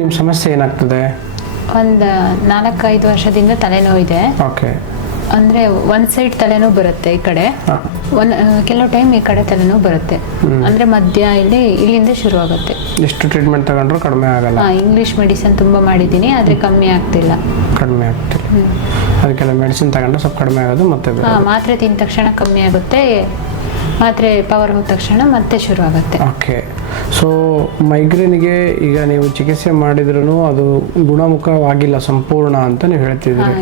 ನಿಮ್ಮ ಸಮಸ್ಯೆ ಏನಾಗ್ತದೆ? ಒಂದು 4-5 ವರ್ಷದಿಂದ ತಲೆನೋವು ಇದೆ. ಓಕೆ. ಅಂದರೆ ಒಂದು ಸೈಡ್ ತಲೆನೋವು ಬರುತ್ತೆ ಈ ಕಡೆ, ಕೆಲವು ಟೈಮ್ ಈ ಕಡೆ ತಲೆನೋವು ಬರುತ್ತೆ. ಅಂದರೆ ಮಧ್ಯ ಇಲ್ಲಿಂದ ಶುರು ಆಗುತ್ತೆ. ಎಷ್ಟು ಟ್ರೀಟ್ಮೆಂಟ್ ತಗೊಂಡ್ರು ಕಡಿಮೆ ಆಗಲ್ಲ? ಇಂಗ್ಲೀಷ್ ಮೆಡಿಸಿನ್ ತುಂಬ ಮಾಡಿದ್ದೀನಿ, ಆದರೆ ಕಮ್ಮಿ ಆಗ್ತಿಲ್ಲ. ಕಡಿಮೆ ಆಗ್ತಿಲ್ಲ. ಅದಕ್ಕೆಲ್ಲ ಮೆಡಿಸಿನ್ ತಗೊಂಡ್ರೆ ಸ್ವಲ್ಪ ಕಡಿಮೆ ಆಗೋದು, ಮತ್ತೆ ಮಾತ್ರೆ ತಿಂದ ತಕ್ಷಣ ಕಮ್ಮಿ ಆಗುತ್ತೆ, ಮಾತ್ರೆ ಪವರ್ ಹೋದ ತಕ್ಷಣ ಮತ್ತೆ ಶುರು ಆಗುತ್ತೆ. ಓಕೆ. ಸೊ ಮೈಗ್ರೇನ್ಗೆ ಈಗ ನೀವು ಚಿಕಿತ್ಸೆ ಮಾಡಿದ್ರೂ ಅದು ಗುಣಮುಖವಾಗಿಲ್ಲ ಸಂಪೂರ್ಣ ಅಂತ ನೀವು ಹೇಳ್ತಿದ್ದೀರಿ.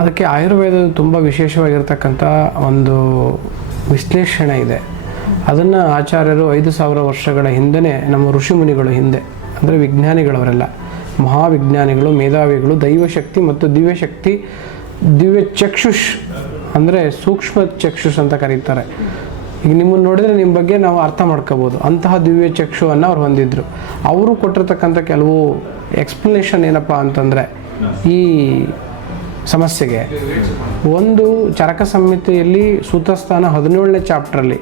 ಅದಕ್ಕೆ ಆಯುರ್ವೇದದ ತುಂಬ ವಿಶೇಷವಾಗಿರ್ತಕ್ಕಂಥ ಒಂದು ವಿಶ್ಲೇಷಣೆ ಇದೆ. ಅದನ್ನು ಆಚಾರ್ಯರು 5,000 ವರ್ಷಗಳ ಹಿಂದೆ, ನಮ್ಮ ಋಷಿಮುನಿಗಳು ಹಿಂದೆ, ಅಂದರೆ ವಿಜ್ಞಾನಿಗಳವರೆಲ್ಲ, ಮಹಾವಿಜ್ಞಾನಿಗಳು, ಮೇಧಾವಿಗಳು, ದೈವಶಕ್ತಿ ಮತ್ತು ದಿವ್ಯಶಕ್ತಿ, ದಿವ್ಯ ಚಕ್ಷುಷ್ ಅಂದರೆ ಸೂಕ್ಷ್ಮ ಚಕ್ಷುಷ್ ಅಂತ ಕರೀತಾರೆ. ಈಗ ನಿಮ್ಮನ್ನು ನೋಡಿದರೆ ನಿಮ್ಮ ಬಗ್ಗೆ ನಾವು ಅರ್ಥ ಮಾಡ್ಕೋಬೋದು. ಅಂತಹ ದಿವ್ಯ ಚಕ್ಷುವನ್ನು ಅವ್ರು ಹೊಂದಿದ್ರು. ಅವರು ಕೊಟ್ಟಿರ್ತಕ್ಕಂಥ ಕೆಲವು ಎಕ್ಸ್ಪ್ಲನೇಷನ್ ಏನಪ್ಪ ಅಂತಂದರೆ ಈ ಸಮಸ್ಯೆಗೆ, ಒಂದು ಚರಕ ಸಂಹಿತೆಯಲ್ಲಿ ಸೂತಸ್ಥಾನ 17ನೇ ಚಾಪ್ಟ್ರಲ್ಲಿ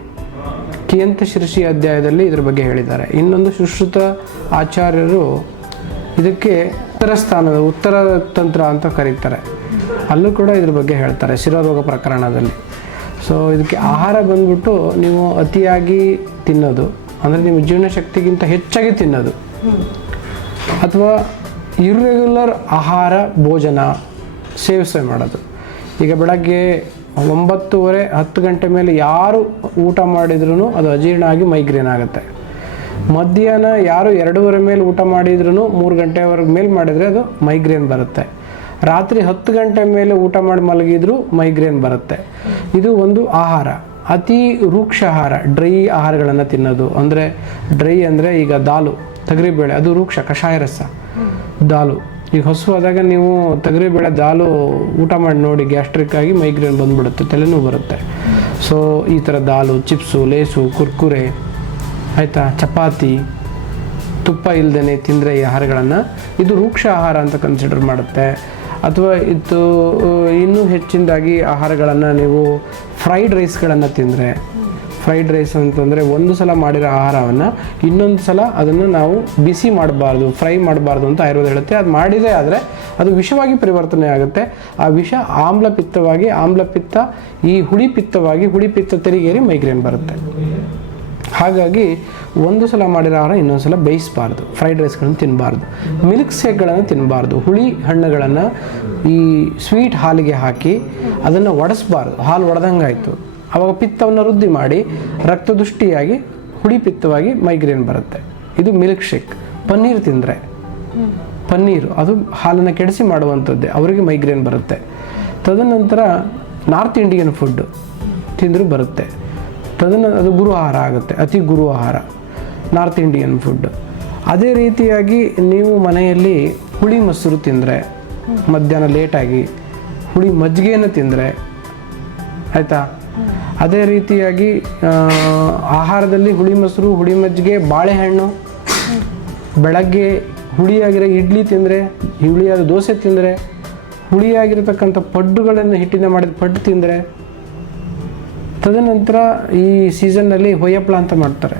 ಕಿಯಂತ ಶಿರ್ಷಿ ಅಧ್ಯಾಯದಲ್ಲಿ ಇದ್ರ ಬಗ್ಗೆ ಹೇಳಿದ್ದಾರೆ. ಇನ್ನೊಂದು ಸುಶ್ರುತ ಆಚಾರ್ಯರು ಇದಕ್ಕೆ ಉತ್ತರ ಸ್ಥಾನದ ಉತ್ತರ ತಂತ್ರ ಅಂತ ಕರೀತಾರೆ, ಅಲ್ಲೂ ಕೂಡ ಇದ್ರ ಬಗ್ಗೆ ಹೇಳ್ತಾರೆ ಶಿರರೋಗ ಪ್ರಕರಣದಲ್ಲಿ. ಸೊ ಇದಕ್ಕೆ ಆಹಾರ ಬಂದ್ಬಿಟ್ಟು ನೀವು ಅತಿಯಾಗಿ ತಿನ್ನೋದು, ಅಂದರೆ ನಿಮ್ಮ ಜೀವನ ಶಕ್ತಿಗಿಂತ ಹೆಚ್ಚಾಗಿ ತಿನ್ನೋದು, ಅಥವಾ ಇರ್ರೆಗ್ಯುಲರ್ ಆಹಾರ ಭೋಜನ ಸೇವಿಸೆ ಮಾಡೋದು. ಈಗ ಬೆಳಗ್ಗೆ 9:30-10 ಗಂಟೆ ಮೇಲೆ ಯಾರು ಊಟ ಮಾಡಿದ್ರೂ ಅದು ಅಜೀರ್ಣ ಆಗಿ ಮೈಗ್ರೇನ್ ಆಗುತ್ತೆ. ಮಧ್ಯಾಹ್ನ ಯಾರು 2:30 ಮೇಲೆ ಊಟ ಮಾಡಿದ್ರೂ 3 ಗಂಟೆವರೆಗೆ ಮೇಲೆ ಮಾಡಿದರೆ ಅದು ಮೈಗ್ರೇನ್ ಬರುತ್ತೆ. ರಾತ್ರಿ 10 ಗಂಟೆ ಮೇಲೆ ಊಟ ಮಾಡಿ ಮಲಗಿದ್ರೂ ಮೈಗ್ರೇನ್ ಬರುತ್ತೆ. ಇದು ಒಂದು ಆಹಾರ. ಅತಿ ರೂಕ್ಷ ಆಹಾರ, ಡ್ರೈ ಆಹಾರಗಳನ್ನು ತಿನ್ನೋದು, ಅಂದರೆ ಡ್ರೈ ಅಂದರೆ ಈಗ ದಾಲು, ತೊಗರಿಬೇಳೆ, ಅದು ರೂಕ್ಷ, ಕಷಾಯ ರಸ ದಾಲು. ಈಗ ಹಸುವಾದಾಗ ನೀವು ತೊಗರಿಬೇಳೆ ದಾಲು ಊಟ ಮಾಡಿ ನೋಡಿ, ಗ್ಯಾಸ್ಟ್ರಿಕ್ ಆಗಿ ಮೈಗ್ರೇನ್ ಬಂದುಬಿಡುತ್ತೆ, ತಲೆನೋವು ಬರುತ್ತೆ. ಸೊ ಈ ಥರ ದಾಲು, ಚಿಪ್ಸು, ಲೇಸು, ಕುರ್ಕುರೆ, ಆಯಿತಾ, ಚಪಾತಿ, ತುಪ್ಪ ಇಲ್ಲದೇ ತಿಂದರೆ ಈ ಆಹಾರಗಳನ್ನು, ಇದು ರೂಕ್ಷ ಆಹಾರ ಅಂತ ಕನ್ಸಿಡರ್ ಮಾಡುತ್ತೆ. ಅಥವಾ ಇದು ಇನ್ನೂ ಹೆಚ್ಚಿನದಾಗಿ ಆಹಾರಗಳನ್ನು ನೀವು ಫ್ರೈಡ್ ರೈಸ್ಗಳನ್ನು ತಿಂದರೆ, ಫ್ರೈಡ್ ರೈಸ್ ಅಂತಂದರೆ ಒಂದು ಸಲ ಮಾಡಿರೋ ಆಹಾರವನ್ನು ಇನ್ನೊಂದು ಸಲ ಅದನ್ನು ನಾವು ಬಿಸಿ ಮಾಡಬಾರ್ದು, ಫ್ರೈ ಮಾಡಬಾರ್ದು ಅಂತ ಆಯುರ್ವೇದ ಹೇಳುತ್ತೆ. ಅದು ಮಾಡಿದೆ ಆದರೆ ಅದು ವಿಷವಾಗಿ ಪರಿವರ್ತನೆ ಆಗುತ್ತೆ. ಆ ವಿಷ ಆಮ್ಲಪಿತ್ತವಾಗಿ, ಆಮ್ಲಪಿತ್ತ ಈ ಹುಳಿಪಿತ್ತವಾಗಿ, ಹುಳಿಪಿತ್ತ ತೆರಿಗೇರಿ ಮೈಗ್ರೇನ್ ಬರುತ್ತೆ. ಹಾಗಾಗಿ ಒಂದು ಸಲ ಮಾಡಿರೋ ಆಹಾರ ಇನ್ನೊಂದು ಸಲ ಬೇಯಿಸಬಾರ್ದು, ಫ್ರೈಡ್ ರೈಸ್ಗಳನ್ನು ತಿನ್ನಬಾರ್ದು, ಮಿಲ್ಕ್ ಶೇಕ್ಗಳನ್ನು ತಿನ್ನಬಾರ್ದು, ಹುಳಿ ಹಣ್ಣುಗಳನ್ನು ಈ ಸ್ವೀಟ್ ಹಾಲಿಗೆ ಹಾಕಿ ಅದನ್ನು ಒಡಿಸ್ಬಾರ್ದು. ಹಾಲು ಒಡೆದಂಗೆ ಆಯಿತು, ಆವಾಗ ಪಿತ್ತವನ್ನು ವೃದ್ಧಿ ಮಾಡಿ ರಕ್ತದುಷ್ಟಿಯಾಗಿ ಹುಳಿ ಪಿತ್ತವಾಗಿ ಮೈಗ್ರೇನ್ ಬರುತ್ತೆ. ಇದು ಮಿಲ್ಕ್ ಶೇಕ್. ಪನ್ನೀರ್ ತಿಂದರೆ, ಪನ್ನೀರು ಅದು ಹಾಲನ್ನು ಕೆಡಿಸಿ ಮಾಡುವಂಥದ್ದೇ, ಅವರಿಗೆ ಮೈಗ್ರೇನ್ ಬರುತ್ತೆ. ತದನಂತರ ನಾರ್ತ್ ಇಂಡಿಯನ್ ಫುಡ್ ತಿಂದರೂ ಬರುತ್ತೆ. ಅದು ಗುರು ಆಹಾರ ಆಗುತ್ತೆ, ಅತಿ ಗುರು ಆಹಾರ ನಾರ್ತ್ ಇಂಡಿಯನ್ ಫುಡ್. ಅದೇ ರೀತಿಯಾಗಿ ನೀವು ಮನೆಯಲ್ಲಿ ಹುಳಿ ಮೊಸರು ತಿಂದರೆ, ಮಧ್ಯಾಹ್ನ ಲೇಟಾಗಿ ಹುಳಿ ಮಜ್ಜಿಗೆಯನ್ನು ತಿಂದರೆ, ಆಯಿತಾ. ಅದೇ ರೀತಿಯಾಗಿ ಆಹಾರದಲ್ಲಿ ಹುಳಿ ಮೊಸರು, ಹುಳಿ ಮಜ್ಜಿಗೆ, ಬಾಳೆಹಣ್ಣು, ಬೆಳಗ್ಗೆ ಹುಳಿಯಾಗಿರೋ ಇಡ್ಲಿ ತಿಂದರೆ, ಹುಳಿಯಾದ ದೋಸೆ ತಿಂದರೆ, ಹುಳಿಯಾಗಿರತಕ್ಕಂಥ ಪಡ್ಡುಗಳನ್ನು ಹಿಟ್ಟಿನ ಮಾಡಿದ ಪಡ್ಡು ತಿಂದರೆ, ತದನಂತರ ಈ ಸೀಸನ್ನಲ್ಲಿ ಹೊಯ್ಯಪ್ಳ ಅಂತ ಮಾಡ್ತಾರೆ,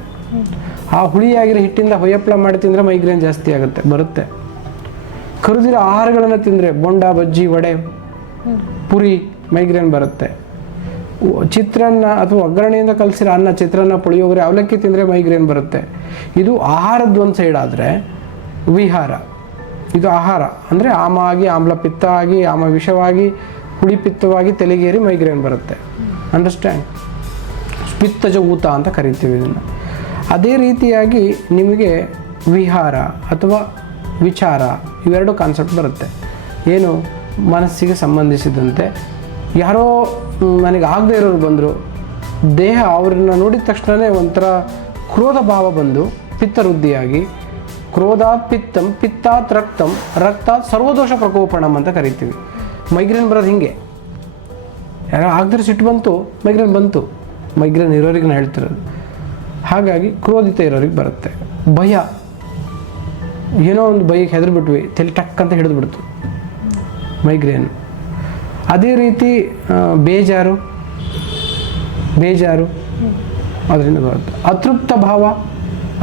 ಆ ಹುಳಿಯಾಗಿರೋ ಹಿಟ್ಟಿಂದ ಹೊಯ್ಯಪ್ಳ ಮಾಡಿ ತಿಂದರೆ ಮೈಗ್ರೇನ್ ಜಾಸ್ತಿ ಆಗುತ್ತೆ, ಬರುತ್ತೆ. ಕರಿದಿರೋ ಆಹಾರಗಳನ್ನು ತಿಂದರೆ, ಬೋಂಡ, ಬಜ್ಜಿ, ವಡೆ, ಪುರಿ, ಮೈಗ್ರೇನ್ ಬರುತ್ತೆ. ಚಿತ್ರಾನ್ನ ಅಥವಾ ಒಗ್ಗರಣೆಯಿಂದ ಕಲಸಿರೋ ಅನ್ನ, ಚಿತ್ರಾನ್ನ, ಪುಳಿಯೋಗರೆ, ಅವಲಕ್ಕಿ ತಿಂದರೆ ಮೈಗ್ರೇನ್ ಬರುತ್ತೆ. ಇದು ಆಹಾರದ್ದು ಒಂದು ಸೈಡ್ ಆದರೆ, ವಿಹಾರ ಇದು ಆಹಾರ ಅಂದರೆ ಆಮ ಆಗಿ, ಆಮ್ಲಪಿತ್ತ ಆಗಿ, ಆಮ ವಿಷವಾಗಿ, ಹುಳಿಪಿತ್ತವಾಗಿ ತಲೆಗೇರಿ ಮೈಗ್ರೇನ್ ಬರುತ್ತೆ. ಅಂಡರ್ಸ್ಟ್ಯಾಂಡ್? ಪಿತ್ತಜ ಊತ ಅಂತ ಕರಿತೀವಿ ಇದನ್ನು. ಅದೇ ರೀತಿಯಾಗಿ ನಿಮಗೆ ವಿಹಾರ ಅಥವಾ ವಿಚಾರ ಇವೆರಡು ಕಾನ್ಸೆಪ್ಟ್ ಬರುತ್ತೆ. ಏನು? ಮನಸ್ಸಿಗೆ ಸಂಬಂಧಿಸಿದಂತೆ ಯಾರೋ ನನಗೆ ಆಗದೆ ಇರೋರು ಬಂದರು, ದೇಹ ಅವ್ರನ್ನ ನೋಡಿದ ತಕ್ಷಣವೇ ಒಂಥರ ಕ್ರೋಧ ಭಾವ ಬಂದು ಪಿತ್ತ ವೃದ್ಧಿಯಾಗಿ, ಕ್ರೋಧಾತ್ ಪಿತ್ತಂ, ಪಿತ್ತಾತ್ ರಕ್ತಂ, ರಕ್ತಾತ್ ಸರ್ವದೋಷ ಪ್ರಕೋಪಣಂ ಅಂತ ಕರಿತೀವಿ. ಮೈಗ್ರೇನ್ ಬರೋದು ಹಿಂಗೆ, ಯಾರೋ ಆಗದ್ರೆ ಸಿಟ್ಟು ಬಂತು, ಮೈಗ್ರೇನ್ ಬಂತು. ಮೈಗ್ರೇನ್ ಇರೋರಿಗೆ ನಾನು ಹೇಳ್ತಿರೋದು. ಹಾಗಾಗಿ ಕ್ರೋಧಿತ ಇರೋರಿಗೆ ಬರುತ್ತೆ. ಭಯ, ಏನೋ ಒಂದು ಭಯಕ್ಕೆ ಹೆದರ್ಬಿಟ್ವಿ, ತಲೆ ಟಕ್ ಅಂತ ಹಿಡಿದ್ಬಿಡ್ತು, ಮೈಗ್ರೇನ್. ಅದೇ ರೀತಿ ಬೇಜಾರು ಅದರಿಂದ ಬರುತ್ತೆ. ಅತೃಪ್ತ ಭಾವ,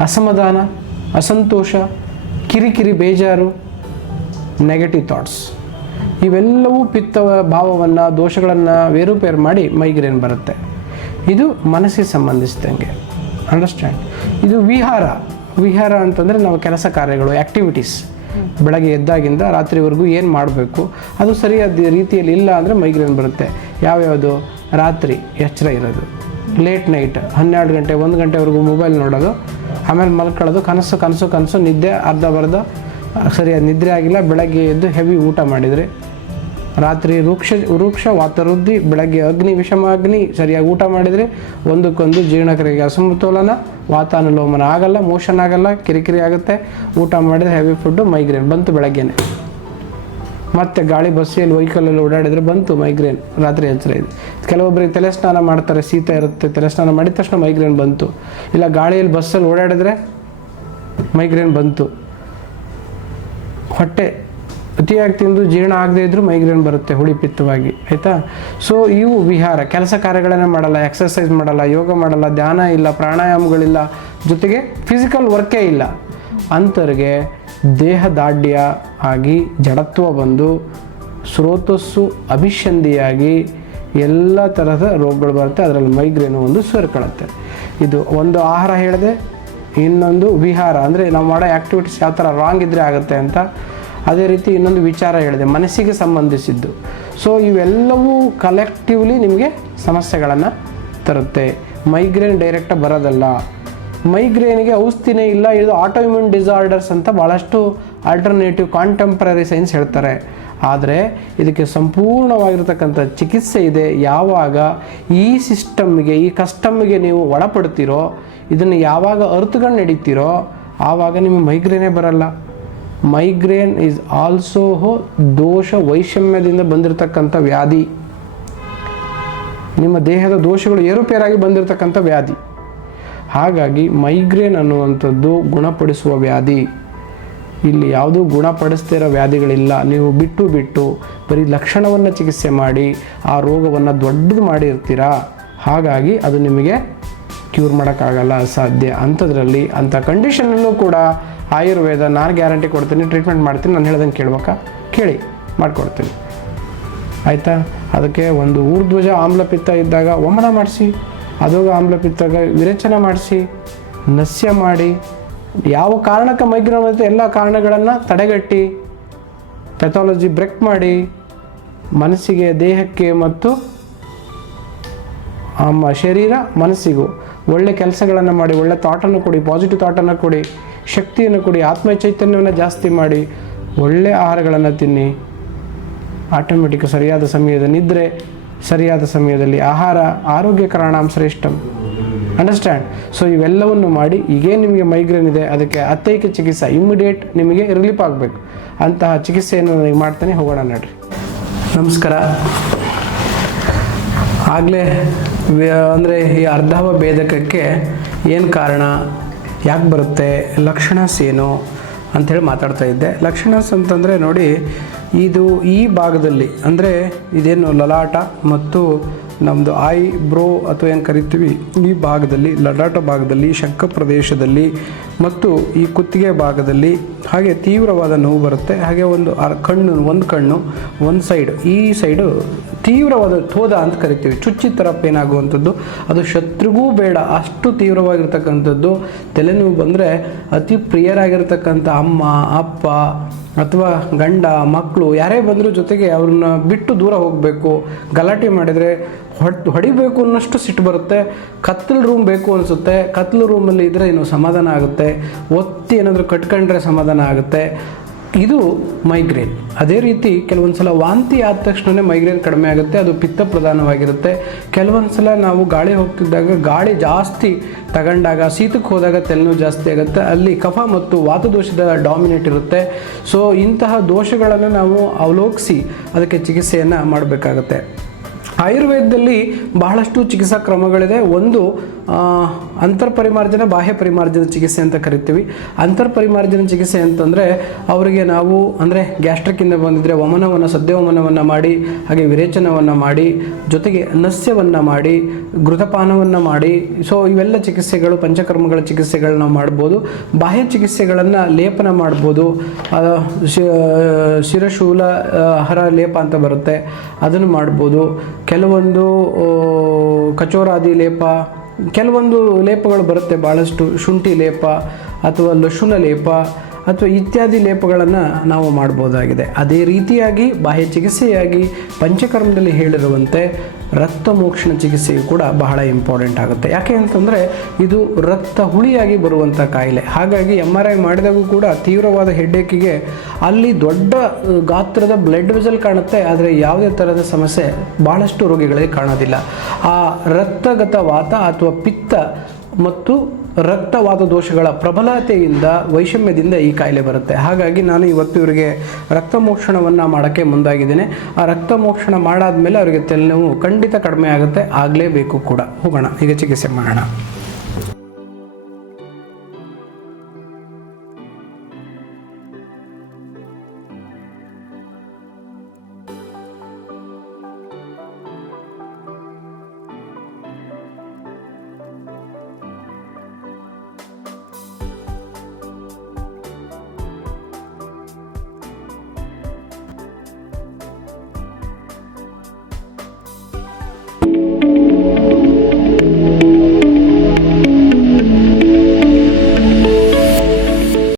ಅಸಮಾಧಾನ, ಅಸಂತೋಷ, ಕಿರಿಕಿರಿ, ಬೇಜಾರು, ನೆಗೆಟಿವ್ ಥಾಟ್ಸ್ ಇವೆಲ್ಲವೂ ಪಿತ್ತ ಭಾವವನ್ನು, ದೋಷಗಳನ್ನು ವೇರುಪೇರು ಮಾಡಿ ಮೈಗ್ರೇನ್ ಬರುತ್ತೆ. ಇದು ಮನಸ್ಸಿಗೆ ಸಂಬಂಧಿಸಿದಂಗೆ. ಅಂಡರ್ಸ್ಟ್ಯಾಂಡ್? ಇದು ವಿಹಾರ ಅಂತಂದರೆ ನಾವು ಕೆಲಸ ಕಾರ್ಯಗಳು, ಆ್ಯಕ್ಟಿವಿಟೀಸ್, ಬೆಳಗ್ಗೆ ಎದ್ದಾಗಿಂದ ರಾತ್ರಿವರೆಗೂ ಏನು ಮಾಡಬೇಕು ಅದು ಸರಿಯಾದ ರೀತಿಯಲ್ಲಿ ಇಲ್ಲ ಅಂದರೆ ಮೈಗ್ರೇನ್ ಬರುತ್ತೆ. ಯಾವ್ಯಾವುದು? ರಾತ್ರಿ ಎಚ್ಚರ ಇರೋದು, ಲೇಟ್ ನೈಟ್ 12 ಗಂಟೆ 1 ಗಂಟೆವರೆಗೂ ಮೊಬೈಲ್ ನೋಡೋದು, ಆಮೇಲೆ ಮಲ್ಕೊಳ್ಳೋದು, ಕನಸು, ನಿದ್ದೆ ಅರ್ಧ ಸರಿಯಾದ ನಿದ್ರೆ ಆಗಿಲ್ಲ, ಬೆಳಗ್ಗೆ ಎದ್ದು ಹೆವಿ ಊಟ ಮಾಡಿದರೆ, ರಾತ್ರಿ ವೃಕ್ಷ ವಾತವೃದ್ಧಿ, ಬೆಳಗ್ಗೆ ವಿಷಮ ಅಗ್ನಿ ಸರಿಯಾಗಿ ಊಟ ಮಾಡಿದರೆ ಒಂದಕ್ಕೊಂದು ಜೀರ್ಣಕ್ರಿಯೆಗೆ ಅಸಮತೋಲನ, ವಾತಾನುಲೋಮನ ಆಗಲ್ಲ, ಮೋಷನ್ ಆಗಲ್ಲ, ಕಿರಿಕಿರಿ ಆಗುತ್ತೆ. ಊಟ ಮಾಡಿದರೆ ಹೆವಿ ಫುಡ್ಡು, ಮೈಗ್ರೇನ್ ಬಂತು ಬೆಳಗ್ಗೆನೆ. ಮತ್ತು ಗಾಳಿ ಬಸ್ಸಲ್ಲಿ ವೆಹಿಕಲಲ್ಲಿ ಓಡಾಡಿದರೆ ಬಂತು ಮೈಗ್ರೇನ್, ರಾತ್ರಿ ಎಚ್ಚರ ಇದೆ. ಕೆಲವೊಬ್ಬರಿಗೆ ತಲೆ ಸ್ನಾನ ಮಾಡ್ತಾರೆ, ಶೀತ ಇರುತ್ತೆ, ತಲೆ ಸ್ನಾನ ಮಾಡಿದ ತಕ್ಷಣ ಮೈಗ್ರೇನ್ ಬಂತು. ಇಲ್ಲ ಗಾಳಿಯಲ್ಲಿ ಬಸ್ಸಲ್ಲಿ ಓಡಾಡಿದ್ರೆ ಮೈಗ್ರೇನ್ ಬಂತು. ಹೊಟ್ಟೆ ಅತಿಯಾಗಿ ತಿಂದು ಜೀರ್ಣ ಆಗದೇ ಇದ್ದರೂ ಮೈಗ್ರೇನ್ ಬರುತ್ತೆ ಹುಳಿಪಿತ್ತವಾಗಿ, ಆಯಿತಾ? ಸೊ ಇವು ವಿಹಾರ, ಕೆಲಸ ಕಾರ್ಯಗಳನ್ನೇ ಮಾಡಲ್ಲ, ಎಕ್ಸರ್ಸೈಸ್ ಮಾಡಲ್ಲ, ಯೋಗ ಮಾಡಲ್ಲ, ಧ್ಯಾನ ಇಲ್ಲ, ಪ್ರಾಣಾಯಾಮಗಳಿಲ್ಲ, ಜೊತೆಗೆ ಫಿಸಿಕಲ್ ವರ್ಕೇ ಇಲ್ಲ. ಅಂಥವ್ರಿಗೆ ದೇಹದಾಢ್ಯ ಆಗಿ ಜಡತ್ವ ಬಂದು ಸ್ರೋತಸ್ಸು ಅಭಿಷಂಧಿಯಾಗಿ ಎಲ್ಲ ತರಹದ ರೋಗಗಳು ಬರುತ್ತೆ. ಅದರಲ್ಲಿ ಮೈಗ್ರೇನು ಒಂದು ಸೇರ್ಕೊಳ್ಳುತ್ತೆ. ಇದು ಒಂದು ಆಹಾರ ಹೇಳಿದೆ, ಇನ್ನೊಂದು ವಿಹಾರ ಅಂದರೆ ನಾವು ಮಾಡೋ ಆ್ಯಕ್ಟಿವಿಟೀಸ್ ಯಾವ ಥರ ರಾಂಗ್ ಇದ್ದರೆ ಆಗುತ್ತೆ ಅಂತ. ಅದೇ ರೀತಿ ಇನ್ನೊಂದು ವಿಚಾರ ಹೇಳಿದೆ, ಮನಸ್ಸಿಗೆ ಸಂಬಂಧಿಸಿದ್ದು. ಸೊ ಇವೆಲ್ಲವೂ ಕಲೆಕ್ಟಿವ್ಲಿ ನಿಮಗೆ ಸಮಸ್ಯೆಗಳನ್ನು ತರುತ್ತೆ. ಮೈಗ್ರೇನ್ ಡೈರೆಕ್ಟಾಗಿ ಬರೋದಲ್ಲ. ಮೈಗ್ರೇನ್ಗೆ ಔಷಧಿನೇ ಇಲ್ಲ. ಇದು ಆಟೋಇಮ್ಯೂನ್ ಡಿಸಾರ್ಡರ್ಸ್ ಅಂತ ಭಾಳಷ್ಟು ಆಲ್ಟರ್ನೇಟಿವ್ ಕಾಂಟೆಂಪ್ರರಿ ಸೈನ್ಸ್ ಹೇಳ್ತಾರೆ. ಆದರೆ ಇದಕ್ಕೆ ಸಂಪೂರ್ಣವಾಗಿರ್ತಕ್ಕಂಥ ಚಿಕಿತ್ಸೆ ಇದೆ. ಯಾವಾಗ ಈ ಸಿಸ್ಟಮ್ಗೆ, ಈ ಕಸ್ಟಮ್ಗೆ ನೀವು ಒಳಪಡ್ತೀರೋ, ಇದನ್ನು ಯಾವಾಗ ಅರ್ಥಗಳು ನಡೀತೀರೋ ಆವಾಗ ನಿಮಗೆ ಮೈಗ್ರೇನೇ ಬರಲ್ಲ. ಮೈಗ್ರೇನ್ ಈಸ್ ಆಲ್ಸೋ ದೋಷ ವೈಷಮ್ಯದಿಂದ ಬಂದಿರತಕ್ಕಂಥ ವ್ಯಾಧಿ. ನಿಮ್ಮ ದೇಹದ ದೋಷಗಳು ಏರುಪೇರಾಗಿ ಬಂದಿರತಕ್ಕಂಥ ವ್ಯಾಧಿ. ಹಾಗಾಗಿ ಮೈಗ್ರೇನ್ ಅನ್ನುವಂಥದ್ದು ಗುಣಪಡಿಸುವ ವ್ಯಾಧಿ. ಇಲ್ಲಿ ಯಾವುದೂ ಗುಣಪಡಿಸ್ತಿರೋ ವ್ಯಾಧಿಗಳಿಲ್ಲ. ನೀವು ಬಿಟ್ಟು ಬರೀ ಲಕ್ಷಣವನ್ನು ಚಿಕಿತ್ಸೆ ಮಾಡಿ ಆ ರೋಗವನ್ನು ದೊಡ್ಡದು ಮಾಡಿರ್ತೀರಾ. ಹಾಗಾಗಿ ಅದು ನಿಮಗೆ ಕ್ಯೂರ್ ಮಾಡೋಕ್ಕಾಗಲ್ಲ, ಅಸಾಧ್ಯ. ಅಂಥದ್ರಲ್ಲಿ ಅಂಥ ಕಂಡೀಷನಲ್ಲೂ ಕೂಡ ಆಯುರ್ವೇದ ನಾನು ಗ್ಯಾರಂಟಿ ಕೊಡ್ತೀನಿ, ಟ್ರೀಟ್ಮೆಂಟ್ ಮಾಡ್ತೀನಿ. ನಾನು ಹೇಳ್ದಂಗೆ ಕೇಳ್ಬೇಕಾ? ಕೇಳಿ, ಮಾಡಿಕೊಡ್ತೀನಿ, ಆಯಿತಾ? ಅದಕ್ಕೆ ಒಂದು ಊರ್ಧ್ವಜ ಆಮ್ಲಪಿತ್ತ ಇದ್ದಾಗ ವಮನ ಮಾಡಿಸಿ, ಅದೋಗ ಆಮ್ಲಪಿತ್ತಾಗ ವಿರೇಚನ ಮಾಡಿಸಿ, ನಸ್ಯ ಮಾಡಿ, ಯಾವ ಕಾರಣಕ್ಕೆ ಮೈಗ್ರೇನ್ ಬರುತ್ತೆ ಎಲ್ಲ ಕಾರಣಗಳನ್ನು ತಡೆಗಟ್ಟಿ ಪೆಥಾಲಜಿ ಬ್ರೇಕ್ ಮಾಡಿ ಮನಸ್ಸಿಗೆ, ದೇಹಕ್ಕೆ ಮತ್ತು ಶರೀರ ಮನಸ್ಸಿಗೂ ಒಳ್ಳೆ ಕೆಲಸಗಳನ್ನು ಮಾಡಿ, ಒಳ್ಳೆ ಥಾಟನ್ನು ಕೊಡಿ, ಪಾಸಿಟಿವ್ ಥಾಟನ್ನು ಕೊಡಿ, ಶಕ್ತಿಯನ್ನು ಕೊಡಿ, ಆತ್ಮ ಚೈತನ್ಯವನ್ನು ಜಾಸ್ತಿ ಮಾಡಿ, ಒಳ್ಳೆ ಆಹಾರಗಳನ್ನು ತಿನ್ನಿ. ಆಟೋಮೆಟಿಕ್ ಸರಿಯಾದ ಸಮಯದ ನಿದ್ರೆ, ಸರಿಯಾದ ಸಮಯದಲ್ಲಿ ಆಹಾರ, ಆರೋಗ್ಯಕರಣಾಂ ಶ್ರೇಷ್ಠಂ. ಅಂಡರ್ಸ್ಟ್ಯಾಂಡ್? ಸೊ ಇವೆಲ್ಲವನ್ನು ಮಾಡಿ, ಈಗೇನು ನಿಮಗೆ ಮೈಗ್ರೇನ್ ಇದೆ ಅದಕ್ಕೆ ಅತ್ತೈಕ ಚಿಕಿತ್ಸೆ, ಇಮ್ಮಿಡಿಯೇಟ್ ನಿಮಗೆ ರಿಲೀಫ್ ಆಗಬೇಕು. ಅಂತಹ ಚಿಕಿತ್ಸೆಯನ್ನು ನನಗೆ ಮಾಡ್ತಾನೆ. ಹೋಗೋಣ ನಡ್ರಿ. ನಮಸ್ಕಾರ. ಆಗಲೇ ಅಂದರೆ ಈ ಅರ್ಧಾವ ಭೇದಕಕ್ಕೆ ಏನು ಕಾರಣ, ಯಾಕೆ ಬರುತ್ತೆ, ಲಕ್ಷಣಸ್ ಏನು ಅಂಥೇಳಿ ಮಾತಾಡ್ತಾ ಇದ್ದೆ. ಲಕ್ಷಣಸ್ ಅಂತಂದರೆ ನೋಡಿ, ಇದು ಈ ಭಾಗದಲ್ಲಿ ಅಂದರೆ ಇದೇನು ಲಲಾಟ ಮತ್ತು ನಮ್ಮದು ಬ್ರೋ ಅಥವಾ ಏನು ಕರಿತೀವಿ, ಈ ಭಾಗದಲ್ಲಿ, ಲಲಾಟ ಭಾಗದಲ್ಲಿ, ಶಂಕ ಪ್ರದೇಶದಲ್ಲಿ ಮತ್ತು ಈ ಕುತ್ತಿಗೆ ಭಾಗದಲ್ಲಿ ಹಾಗೆ ತೀವ್ರವಾದ ನೋವು ಬರುತ್ತೆ. ಹಾಗೆ ಒಂದು ಕಣ್ಣು ಒಂದು ಸೈಡ್, ಈ ಸೈಡು ತೀವ್ರವಾದ ಥೋದ ಅಂತ ಕರಿತೀವಿ, ಚುಚ್ಚಿ ಥರ ಪೇನ್ ಆಗುವಂಥದ್ದು. ಅದು ಶತ್ರುಗೂ ಬೇಡ ಅಷ್ಟು ತೀವ್ರವಾಗಿರ್ತಕ್ಕಂಥದ್ದು. ತಲೆನೋವು ಬಂದರೆ ಅತಿ ಪ್ರಿಯರಾಗಿರ್ತಕ್ಕಂಥ ಅಮ್ಮ, ಅಪ್ಪ ಅಥವಾ ಗಂಡ, ಮಕ್ಕಳು ಯಾರೇ ಬಂದರೂ ಜೊತೆಗೆ ಅವ್ರನ್ನ ಬಿಟ್ಟು ದೂರ ಹೋಗಬೇಕು. ಗಲಾಟೆ ಮಾಡಿದರೆ ಹೊಡಿಬೇಕು ಅನ್ನೋಷ್ಟು ಸಿಟ್ಟು ಬರುತ್ತೆ. ಕತ್ತಲು ರೂಮ್ ಬೇಕು ಅನಿಸುತ್ತೆ. ಕತ್ತಲು ರೂಮಲ್ಲಿ ಇದ್ದರೆ ಇನ್ನೂ ಸಮಾಧಾನ ಆಗುತ್ತೆ. ಒತ್ತಿ ಏನಾದರೂ ಕಟ್ಕೊಂಡ್ರೆ ಸಮಾಧಾನ ಆಗುತ್ತೆ. ಇದು ಮೈಗ್ರೇನ್. ಅದೇ ರೀತಿ ಕೆಲವೊಂದು ಸಲ ವಾಂತಿ ಆದ ತಕ್ಷಣವೇ ಮೈಗ್ರೇನ್ ಕಡಿಮೆ ಆಗುತ್ತೆ. ಅದು ಪಿತ್ತ ಪ್ರಧಾನವಾಗಿರುತ್ತೆ. ಕೆಲವೊಂದು ಸಲ ನಾವು ಗಾಳಿ ಹೋಗ್ತಿದ್ದಾಗ, ಗಾಳಿ ಜಾಸ್ತಿ ತಗೊಂಡಾಗ, ಶೀತಕ್ಕೆ ಹೋದಾಗ ತಲೆನೋವು ಜಾಸ್ತಿ ಆಗುತ್ತೆ. ಅಲ್ಲಿ ಕಫ ಮತ್ತು ವಾತದೋಷದ ಡಾಮಿನೇಟ್ ಇರುತ್ತೆ. ಸೊ ಇಂತಹ ದೋಷಗಳನ್ನು ನಾವು ಅವಲೋಕಿಸಿ ಅದಕ್ಕೆ ಚಿಕಿತ್ಸೆಯನ್ನು ಮಾಡಬೇಕಾಗತ್ತೆ. ಆಯುರ್ವೇದದಲ್ಲಿ ಬಹಳಷ್ಟು ಚಿಕಿತ್ಸಾ ಕ್ರಮಗಳಿದೆ. ಒಂದು ಅಂತರ್ಪರಿಮಾರ್ಜನ, ಬಾಹ್ಯ ಪರಿಮಾರ್ಜನ ಚಿಕಿತ್ಸೆ ಅಂತ ಕರಿತೀವಿ. ಅಂತರ್ಪರಿಮಾರ್ಜನ ಚಿಕಿತ್ಸೆ ಅಂತಂದರೆ ಅವರಿಗೆ ನಾವು ಅಂದರೆ ಗ್ಯಾಸ್ಟ್ರಿಕ್ಕಿಂದ ಬಂದಿದ್ದರೆ ವಮನವನ್ನು, ಸದ್ಯವಮನವನ್ನು ಮಾಡಿ, ಹಾಗೆ ವಿರೇಚನವನ್ನು ಮಾಡಿ, ಜೊತೆಗೆ ನಸ್ಯವನ್ನು ಮಾಡಿ, ಘೃತಪಾನವನ್ನು ಮಾಡಿ, ಸೊ ಇವೆಲ್ಲ ಚಿಕಿತ್ಸೆಗಳು, ಪಂಚಕರ್ಮಗಳ ಚಿಕಿತ್ಸೆಗಳು ನಾವು ಮಾಡ್ಬೋದು. ಬಾಹ್ಯ ಚಿಕಿತ್ಸೆಗಳನ್ನು ಲೇಪನ ಮಾಡ್ಬೋದು. ಶಿರಶೂಲ ಹರ ಲೇಪ ಅಂತ ಬರುತ್ತೆ, ಅದನ್ನು ಮಾಡ್ಬೋದು. ಕೆಲವೊಂದು ಕಚೋರಾದಿ ಲೇಪ, ಕೆಲವೊಂದು ಲೇಪಗಳು ಬರುತ್ತೆ ಭಾಳಷ್ಟು, ಶುಂಠಿ ಲೇಪ ಅಥವಾ ಲಶುನ ಲೇಪ ಅಥವಾ ಇತ್ಯಾದಿ ಲೇಪಗಳನ್ನು ನಾವು ಮಾಡ್ಬೋದಾಗಿದೆ. ಅದೇ ರೀತಿಯಾಗಿ ಬಾಹ್ಯ ಚಿಕಿತ್ಸೆಯಾಗಿ ಪಂಚಕರ್ಮದಲ್ಲಿ ಹೇಳಿರುವಂತೆ ರಕ್ತ ಮೋಕ್ಷಣ ಚಿಕಿತ್ಸೆಯು ಕೂಡ ಬಹಳ ಇಂಪಾರ್ಟೆಂಟ್ ಆಗುತ್ತೆ. ಯಾಕೆ ಅಂತಂದರೆ ಇದು ರಕ್ತ ಹುಳಿಯಾಗಿ ಬರುವಂಥ ಕಾಯಿಲೆ. ಹಾಗಾಗಿ MRI ಮಾಡಿದಾಗೂ ಕೂಡ ತೀವ್ರವಾದ ಹೆಡ್ಡೇಕಿಗೆ ಅಲ್ಲಿ ದೊಡ್ಡ ಗಾತ್ರದ ಬ್ಲಡ್ ವೆಸಲ್ ಕಾಣುತ್ತೆ, ಆದರೆ ಯಾವುದೇ ಥರದ ಸಮಸ್ಯೆ ಭಾಳಷ್ಟು ರೋಗಿಗಳಿಗೆ ಕಾಣೋದಿಲ್ಲ. ಆ ರಕ್ತಗತ ವಾತ ಅಥವಾ ಪಿತ್ತ ಮತ್ತು ರಕ್ತವಾತ ದೋಷಗಳ ಪ್ರಬಲತೆಯಿಂದ, ವೈಷಮ್ಯದಿಂದ ಈ ಕಾಯಿಲೆ ಬರುತ್ತೆ. ಹಾಗಾಗಿ ನಾನು ಇವತ್ತು ಇವರಿಗೆ ರಕ್ತ ಮೋಕ್ಷಣವನ್ನು ಮಾಡೋಕ್ಕೆ ಮುಂದಾಗಿದ್ದೇನೆ. ಆ ರಕ್ತ ಮೋಕ್ಷಣ ಮಾಡಾದ್ಮೇಲೆ ಅವರಿಗೆ ತಲೆನೋವು ಖಂಡಿತ ಕಡಿಮೆ ಆಗುತ್ತೆ, ಆಗಲೇಬೇಕು ಕೂಡ. ಹೋಗೋಣ ಈಗ ಚಿಕಿತ್ಸೆ ಮಾಡೋಣ.